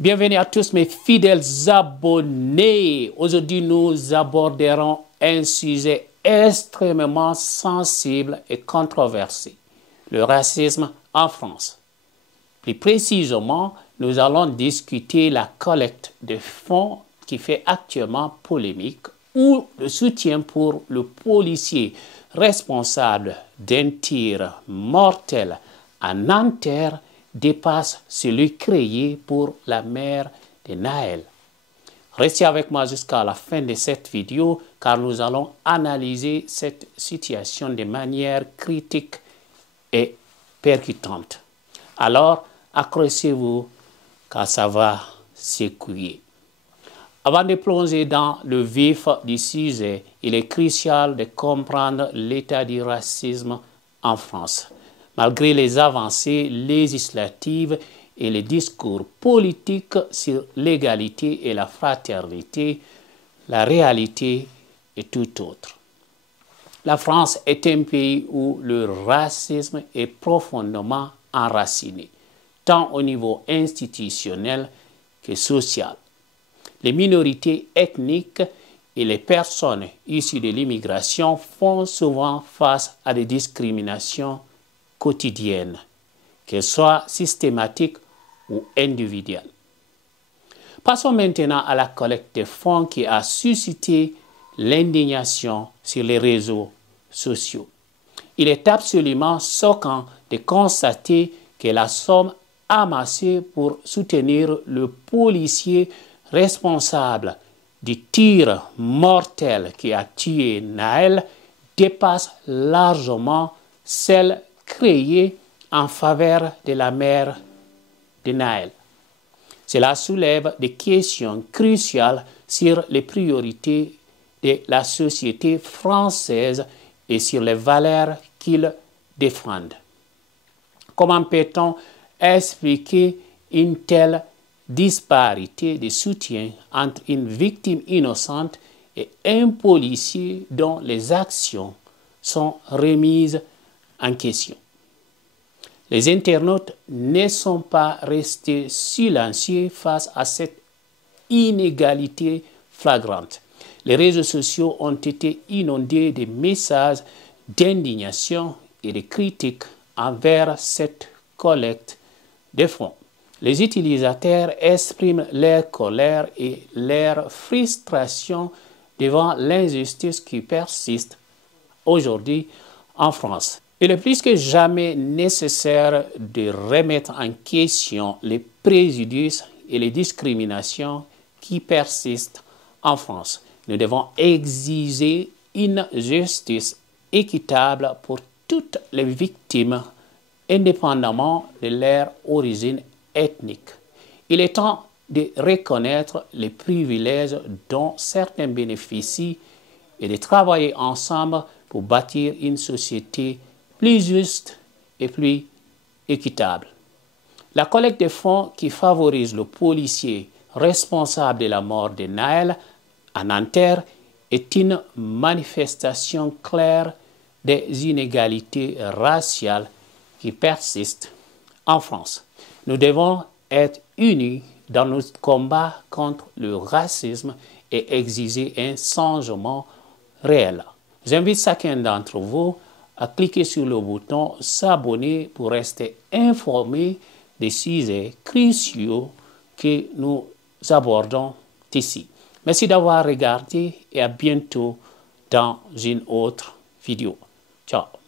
Bienvenue à tous mes fidèles abonnés. Aujourd'hui, nous aborderons un sujet extrêmement sensible et controversé, le racisme en France. Plus précisément, nous allons discuter la collecte de fonds qui fait actuellement polémique ou le soutien pour le policier responsable d'un tir mortel à Nanterre dépasse celui créé pour la mère de Nahel. Restez avec moi jusqu'à la fin de cette vidéo car nous allons analyser cette situation de manière critique et percutante. Alors, accrochez-vous car ça va s'écouiller. Avant de plonger dans le vif du sujet, il est crucial de comprendre l'état du racisme en France. Malgré les avancées législatives et les discours politiques sur l'égalité et la fraternité, la réalité est tout autre. La France est un pays où le racisme est profondément enraciné, tant au niveau institutionnel que social. Les minorités ethniques et les personnes issues de l'immigration font souvent face à des discriminations quotidiennes, qu'elles soient systématiques ou individuelles. Passons maintenant à la collecte de fonds qui a suscité l'indignation sur les réseaux sociaux. Il est absolument choquant de constater que la somme amassée pour soutenir le policier responsable du tir mortel qui a tué Nahel dépasse largement celle créée en faveur de la mère de Nahel. Cela soulève des questions cruciales sur les priorités de la société française et sur les valeurs qu'ils défendent. Comment peut-on expliquer une telle disparité de soutien entre une victime innocente et un policier dont les actions sont remises en question? Les internautes ne sont pas restés silencieux face à cette inégalité flagrante. Les réseaux sociaux ont été inondés de messages d'indignation et de critiques envers cette collecte de fonds. Les utilisateurs expriment leur colère et leur frustration devant l'injustice qui persiste aujourd'hui en France. Il est plus que jamais nécessaire de remettre en question les préjudices et les discriminations qui persistent en France. Nous devons exiger une justice équitable pour toutes les victimes, indépendamment de leur origine ethnique. Il est temps de reconnaître les privilèges dont certains bénéficient et de travailler ensemble pour bâtir une société plus juste et plus équitable. La collecte de fonds qui favorise le policier responsable de la mort de Nahel à Nanterre est une manifestation claire des inégalités raciales qui persistent en France. Nous devons être unis dans notre combat contre le racisme et exiger un changement réel. J'invite chacun d'entre vous à cliquer sur le bouton s'abonner pour rester informé des sujets cruciaux que nous abordons ici. Merci d'avoir regardé et à bientôt dans une autre vidéo. Ciao.